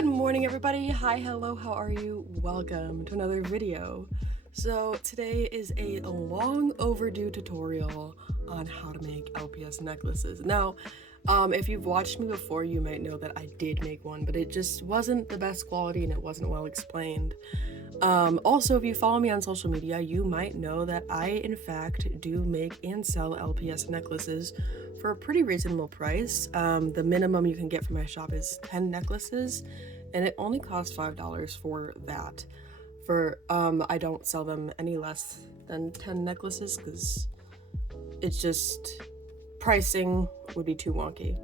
Good morning, everybody. Hi, hello, how are you? Welcome to another video. So today is a long overdue tutorial on how to make LPS necklaces. Now, if you've watched me before, you might know that I did make one, but it just wasn't the best quality and it wasn't well explained. Also, if you follow me on social media, you might know that I, in fact, do make and sell LPS necklaces for a pretty reasonable price. The minimum you can get from my shop is 10 necklaces, and it only costs $5 for that. I don't sell them any less than 10 necklaces because it's just pricing would be too wonky.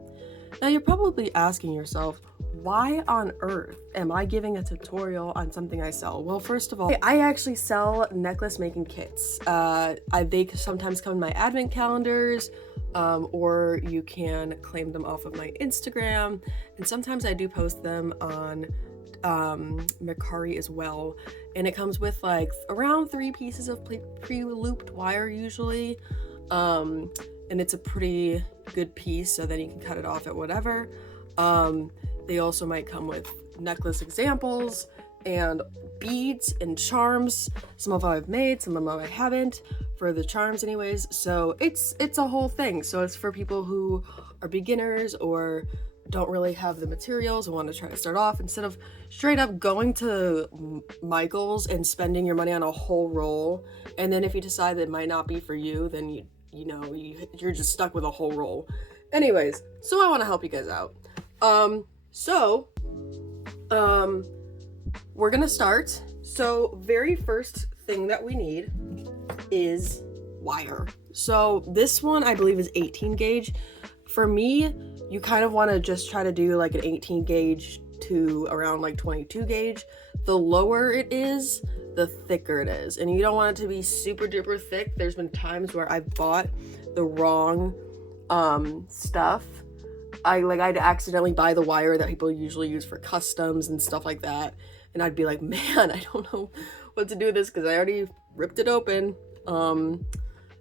Now you're probably asking yourself, why on earth am I giving a tutorial on something I sell? Well, first of all, I actually sell necklace making kits. They sometimes come in my advent calendars, or you can claim them off of my Instagram, and sometimes I do post them on Mercari as well, and it comes with like around 3 pieces of pre-looped wire usually, and it's a pretty good piece, so then you can cut it off at whatever. They also might come with necklace examples and beads and charms. Some of them I've made, some of them I haven't, for the charms anyways. So it's a whole thing. So it's for people who are beginners or don't really have the materials and want to try to start off. Instead of straight up going to Michael's and spending your money on a whole roll, and then if you decide that it might not be for you, then you're just stuck with a whole roll. Anyways, so I want to help you guys out. We're gonna start. So very first thing that we need is wire. So this one I believe is 18 gauge. For me, you kind of want to just try to do like an 18 gauge to around like 22 gauge. The lower it is, the thicker it is, and you don't want it to be super duper thick. There's been times where I've bought the wrong stuff. I'd accidentally buy the wire that people usually use for customs and stuff like that, and I'd be like, man, I don't know what to do with this because I already ripped it open.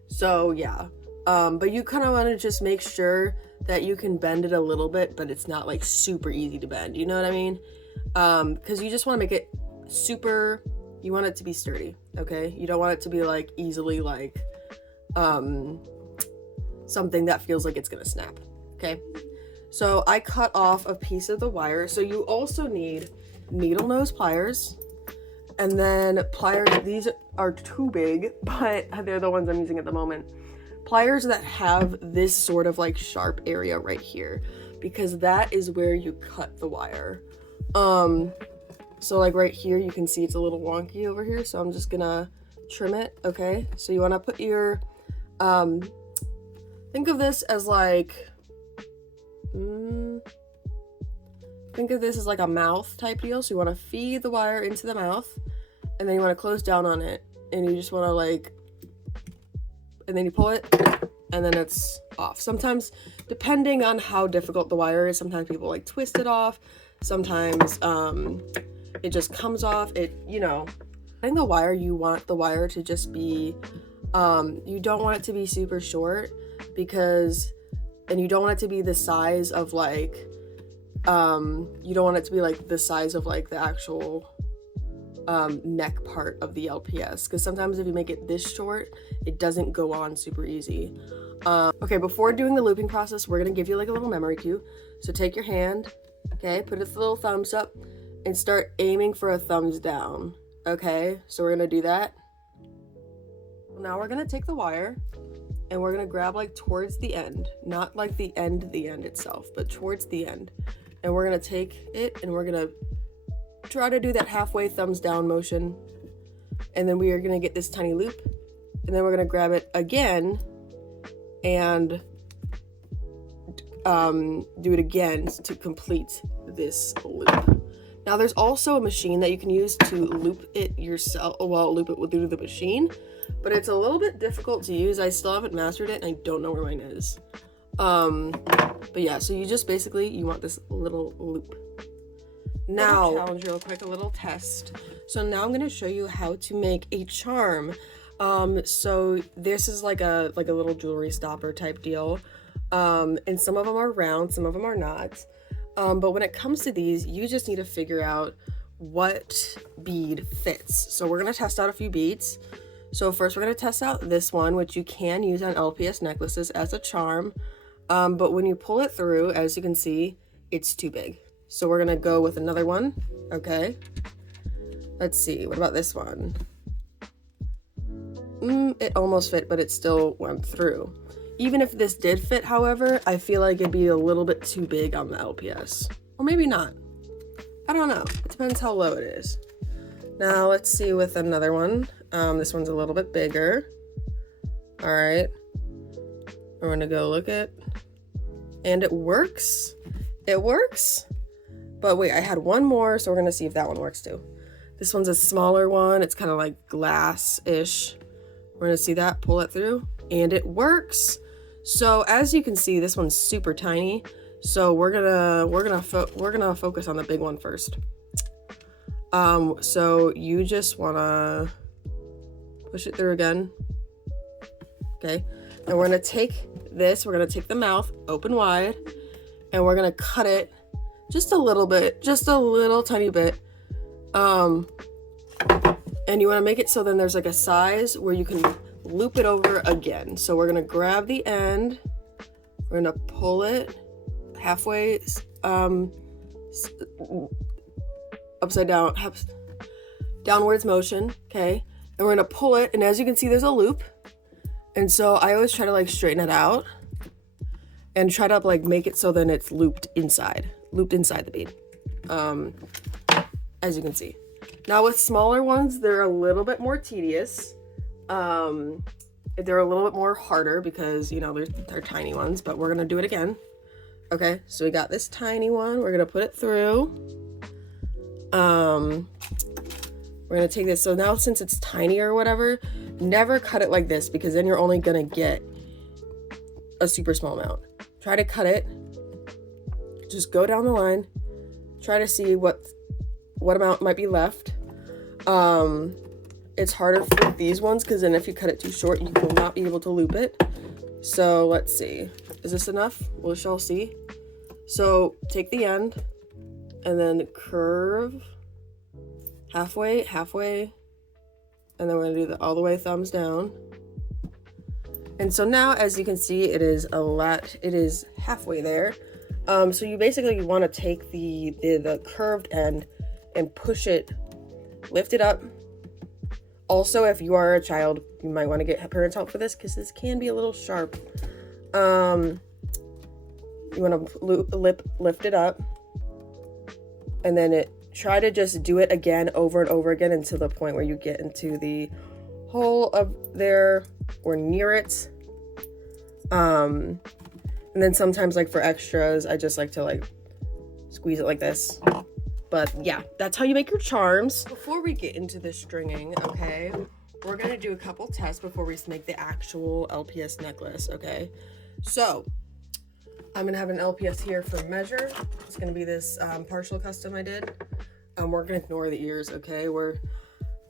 So yeah, but you kind of want to just make sure that you can bend it a little bit, but it's not like super easy to bend, you know what I mean? Because you just want to make it super, you want it to be sturdy, okay? You don't want it to be like easily like something that feels like it's gonna snap, okay? So I cut off a piece of the wire. So you also need needle nose pliers, and then pliers. These are too big, but they're the ones I'm using at the moment. Pliers that have this sort of like sharp area right here, because that is where you cut the wire. So like right here, you can see it's a little wonky over here, so I'm just gonna trim it, okay? So you wanna put your, think of this as like, think of this as like a mouth type deal. So you wanna feed the wire into the mouth, and then you wanna close down on it, and you just wanna like, and then you pull it, and then it's off. Sometimes, depending on how difficult the wire is, sometimes people like twist it off, sometimes, it just comes off. I think the wire, you want the wire to just be, you don't want it to be super short, because, and you don't want it to be the size of like, you don't want it to be like the size of like the actual neck part of the LPS, because sometimes if you make it this short, it doesn't go on super easy. Okay, before doing the looping process, we're gonna give you like a little memory cue. So take your hand, okay, put a little thumbs up, and start aiming for a thumbs down. Okay, so we're gonna do that. Now we're gonna take the wire, and we're gonna grab like towards the end, not like the end itself, but towards the end. And we're gonna take it, and we're gonna try to do that halfway thumbs down motion. And then we are gonna get this tiny loop, and then we're gonna grab it again and do it again to complete this loop. Now there's also a machine that you can use to loop it yourself, loop it through the machine, but it's a little bit difficult to use. I still haven't mastered it, and I don't know where mine is. But yeah, so you just basically, you want this little loop. Now, challenge real quick, a little test. So now I'm gonna show you how to make a charm. So this is like a little jewelry stopper type deal. And some of them are round, some of them are not. But when it comes to these, you just need to figure out what bead fits. So we're going to test out a few beads. So first we're going to test out this one, which you can use on LPS necklaces as a charm. But when you pull it through, as you can see, it's too big. So we're going to go with another one. Okay. Let's see. What about this one? It almost fit, but it still went through. Even if this did fit, however, I feel like it'd be a little bit too big on the LPS. Or maybe not. I don't know. It depends how low it is. Now let's see with another one. This one's a little bit bigger. All right. We're gonna go look at, and it works. It works. But wait, I had one more, so we're gonna see if that one works too. This one's a smaller one. It's kind of like glass-ish. We're gonna see that, pull it through, and it works. So as you can see, this one's super tiny. So we're gonna focus on the big one first. So you just wanna push it through again. Okay, and we're gonna take this. We're gonna take the mouth open wide, and we're gonna cut it just a little bit, just a little tiny bit. And you want to make it so then there's like a size where you can loop it over again. So we're going to grab the end, we're going to pull it halfway, upside down, downwards motion. Okay. And we're going to pull it. And as you can see, there's a loop. And so I always try to like straighten it out and try to like make it so then it's looped inside the bead. As you can see. Now with smaller ones, they're a little bit more tedious. They're a little bit more harder because, you know, they're tiny ones, but we're gonna do it again. Okay, so we got this tiny one. We're gonna put it through. We're gonna take this. So now since it's tiny or whatever, never cut it like this because then you're only gonna get a super small amount. Try to cut it. Just go down the line. Try to see what amount might be left. It's harder for these ones because then if you cut it too short, you will not be able to loop it. So let's see. Is this enough? We shall see. So take the end and then curve halfway, and then we're gonna do the all the way thumbs down. And so now, as you can see, it is halfway there. So you basically want to take the curved end and push it, lift it up. Also, if you are a child, you might want to get parents' help for this because this can be a little sharp. You want to lift it up, and then try to just do it again over and over again until the point where you get into the hole of there or near it. And then sometimes, like for extras, I just like to like squeeze it like this. But yeah, that's how you make your charms. Before we get into the stringing, okay, we're gonna do a couple tests before we make the actual LPS necklace, okay? So I'm gonna have an LPS here for measure. It's gonna be this partial custom I did. We're gonna ignore the ears, okay? We're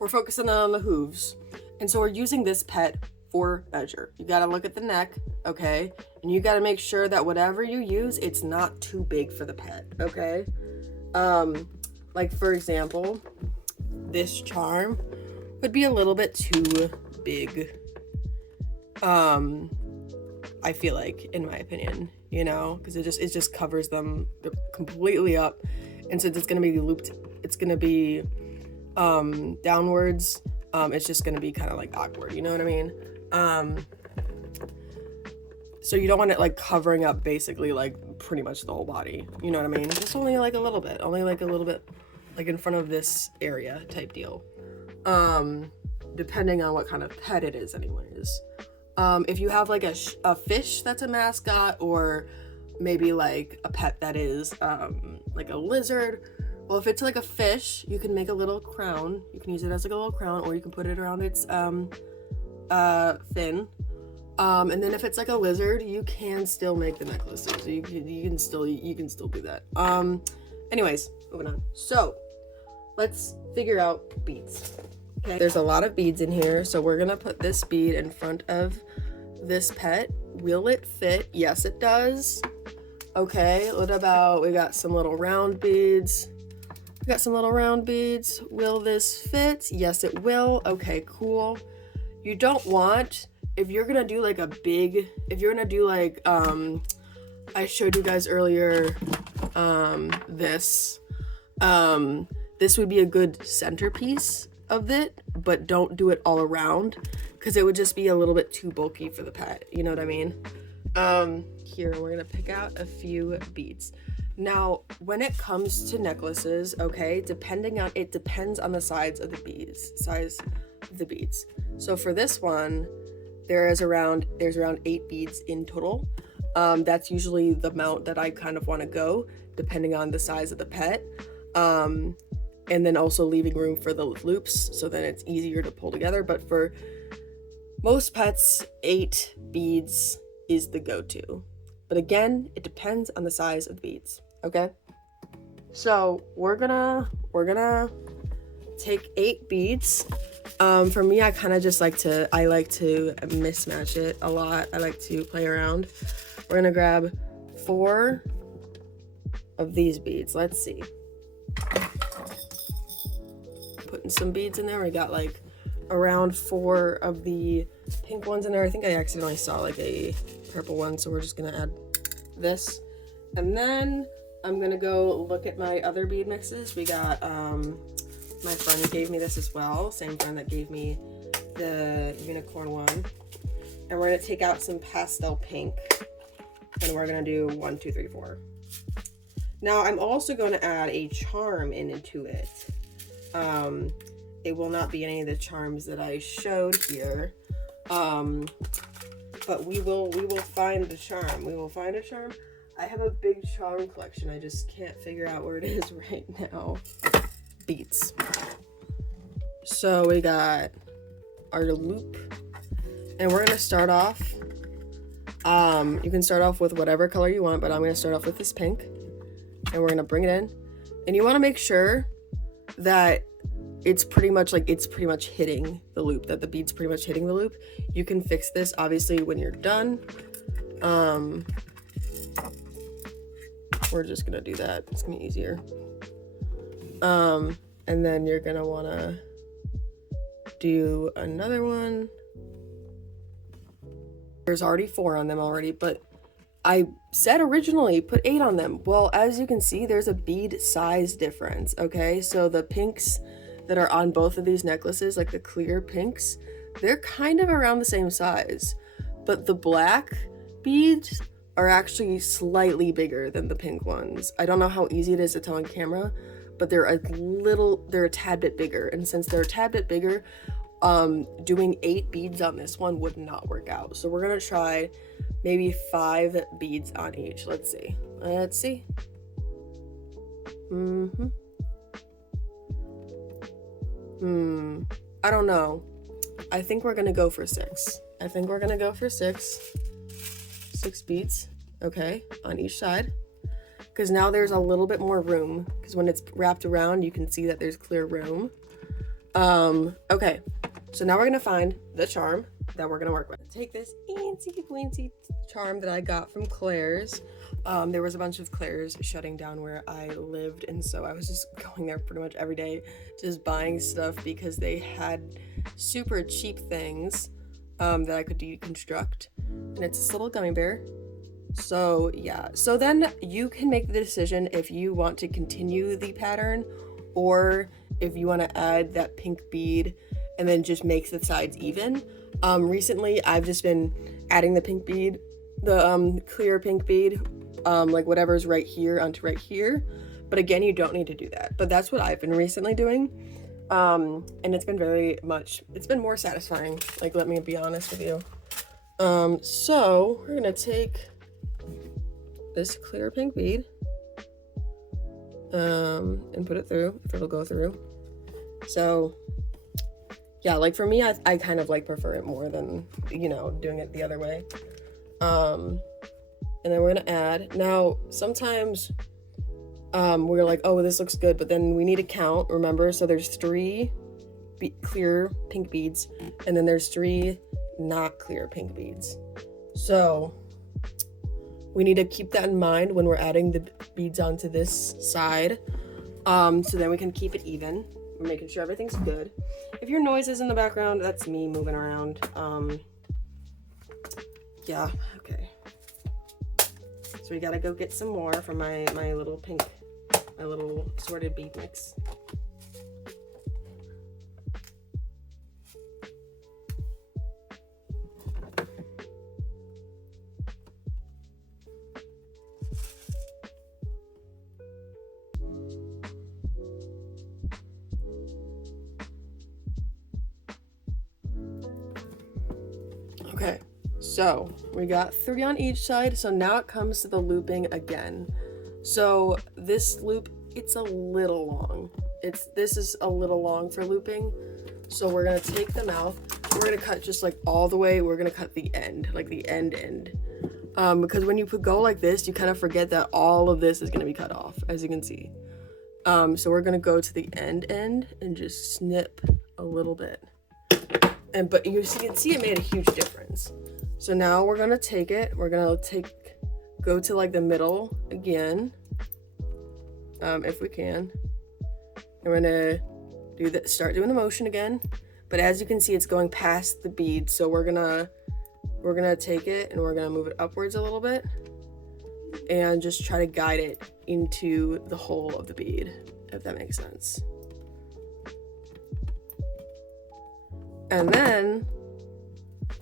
focusing on the hooves. And so we're using this pet for measure. You gotta look at the neck, okay? And you gotta make sure that whatever you use, it's not too big for the pet, okay? Like for example, this charm would be a little bit too big. I feel like, in my opinion, you know, because it just covers them completely up, and so it's gonna be looped. It's gonna be downwards. It's just gonna be kind of like awkward. You know what I mean? So you don't want it like covering up basically like pretty much the whole body. You know what I mean? Just only like a little bit, like in front of this area type deal. Depending on what kind of pet it is anyways. If you have like a fish that's a mascot, or maybe like a pet that is like a lizard, well, if it's like a fish, you can make a little crown. You can use it as like a little crown, or you can put it around its fin. And then if it's like a lizard, you can still make the necklaces. So you can still do that. Anyways, moving on. So let's figure out beads. Okay, there's a lot of beads in here, so we're gonna put this bead in front of this pet. Will it fit? Yes, it does. Okay, what about, we got some little round beads. We got some little round beads. Will this fit? Yes, it will. Okay, cool. You don't want, if you're gonna do like a big, if you're gonna do like, I showed you guys earlier, this would be a good centerpiece of it, but don't do it all around because it would just be a little bit too bulky for the pet. You know what I mean? Here, we're gonna pick out a few beads. Now, when it comes to necklaces, okay, it depends on the size of the beads. So for this one, there's around 8 beads in total. That's usually the amount that I kind of want to go, depending on the size of the pet. And then also leaving room for the loops, so then it's easier to pull together. But for most pets, 8 beads is the go-to. But again, it depends on the size of the beads, okay? So we're gonna take 8 beads. For me, I kind of just like to mismatch it a lot. I like to play around. We're gonna grab 4 of these beads. Let's see. Putting some beads in there. We got like around 4 of the pink ones in there. I think I accidentally saw like a purple one, so we're just gonna add this. And then I'm gonna go look at my other bead mixes. We got, my friend gave me this as well. Same friend that gave me the unicorn one. And we're gonna take out some pastel pink. And we're gonna do 1, 2, 3, 4. Now I'm also gonna add a charm into it. It will not be any of the charms that I showed here. But we will find the charm. We will find a charm. I have a big charm collection. I just can't figure out where it is right now. Beads. So we got our loop. And we're gonna start off. You can start off with whatever color you want, but I'm gonna start off with this pink. And we're gonna bring it in. And you wanna make sure that it's pretty much hitting the loop, that the bead's pretty much hitting the loop. You can fix this obviously when you're done. We're just gonna do that. It's gonna be easier. And then you're gonna wanna do another one. There's already 4 on them already, but I said originally put 8 on them. Well, as you can see, there's a bead size difference, okay? So the pinks that are on both of these necklaces, like the clear pinks, they're kind of around the same size, but the black beads are actually slightly bigger than the pink ones. I don't know how easy it is to tell on camera, but they're a tad bit bigger. And since they're a tad bit bigger, doing 8 beads on this one would not work out. So we're gonna try maybe 5 beads on each. Let's see. I don't know. I think we're gonna go for 6. 6 beads, okay, on each side. Because now there's a little bit more room. Because when it's wrapped around, you can see that there's clear room. Okay. So now we're gonna find the charm that we're gonna work with. Take this eensy charm that I got from Claire's. There was a bunch of Claire's shutting down where I lived, and so I was just going there pretty much every day, just buying stuff because they had super cheap things that I could deconstruct. And it's this little gummy bear. So yeah, so then you can make the decision if you want to continue the pattern or if you want to add that pink bead and then just make the sides even. Recently I've just been adding the pink bead, the clear pink bead, like whatever's right here onto right here. But again, you don't need to do that. But that's what I've been recently doing. And it's been more satisfying. Like, let me be honest with you. So we're gonna take this clear pink bead, and put it through, if it'll go through. So yeah, like for me, I kind of like prefer it more than, you know, doing it the other way. And then we're gonna add, now sometimes we're like, oh, this looks good, but then we need to count, remember? So there's 3 clear pink beads, and then there's 3 not clear pink beads. So We need to keep that in mind when we're adding the beads onto this side, so then we can keep it even. We're making sure everything's good. If your noise is in the background, that's me moving around. Yeah, okay. So we gotta go get some more from my little pink, my little sorted bead mix. Okay, so we got 3 on each side. So now it comes to the looping again. So this loop, it's a little long. This is a little long for looping. So we're gonna take the mouth. We're gonna cut just like all the way. We're gonna cut the end, like the end. Because when you go like this, you kind of forget that all of this is gonna be cut off, as you can see. So we're gonna go to the end and just snip a little bit. But you can see it made a huge difference. So now we're gonna take it. We're gonna go to like the middle again, if we can. And we're gonna do that. Start doing the motion again. But as you can see, it's going past the bead. So we're gonna take it and we're gonna move it upwards a little bit, and just try to guide it into the hole of the bead, if that makes sense. And then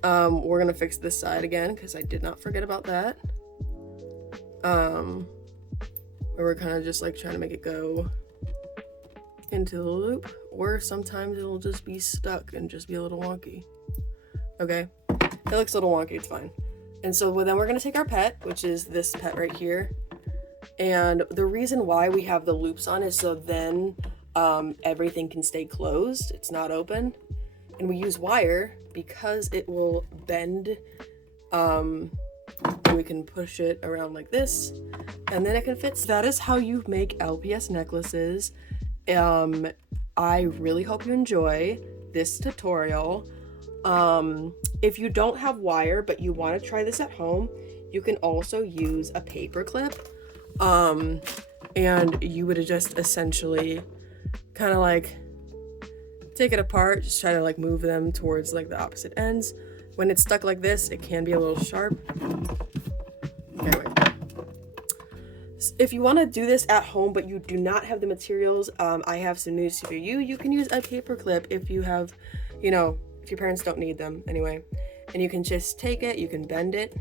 we're gonna fix this side again, because I did not forget about that. Where we're kind of just like trying to make it go into the loop, or sometimes it'll just be stuck and just be a little wonky. Okay, it looks a little wonky, it's fine. And so then we're gonna take our pet, which is this pet right here. And the reason why we have the loops on is so then everything can stay closed, it's not open. And we use wire because it will bend, and we can push it around like this, and then it can fit. So that is how you make LPS necklaces. I really hope you enjoy this tutorial. If you don't have wire but you want to try this at home, you can also use a paper clip, and you would just essentially kind of like take it apart, just try to like move them towards like the opposite ends. When it's stuck like this, it can be a little sharp. Anyway, if you want to do this at home but you do not have the materials, I have some news for you. You can use a paper clip if you have, if your parents don't need them anyway. And you can just take it, you can bend it,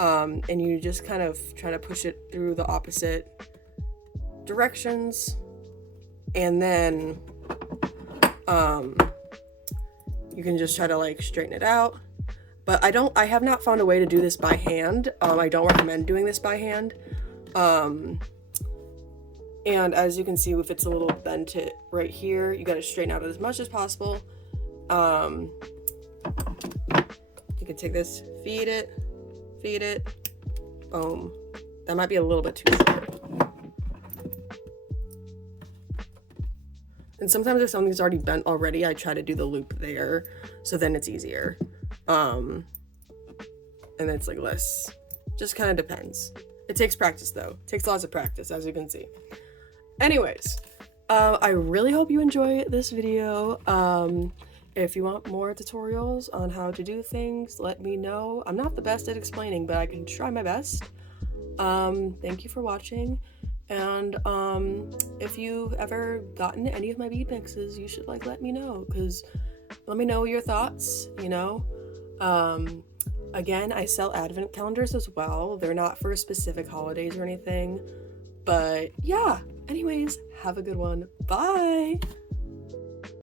and you just kind of try to push it through the opposite directions, and then you can just try to like straighten it out. But I have not found a way to do this by hand. I don't recommend doing this by hand. And as you can see, if it's a little bent right here, you got to straighten out as much as possible. You can take this, feed it, boom. That might be a little bit too short. And sometimes if something's already bent already, I try to do the loop there, so then it's easier. And it's like less, just kind of depends. It takes practice though. It takes lots of practice, as you can see. Anyways, I really hope you enjoy this video. If you want more tutorials on how to do things, let me know. I'm not the best at explaining, but I can try my best. Thank you for watching. And if you've ever gotten any of my bead mixes, you should like let me know, because let me know your thoughts, Again, I sell advent calendars as well. They're not for specific holidays or anything, but yeah. Anyways, have a good one. Bye.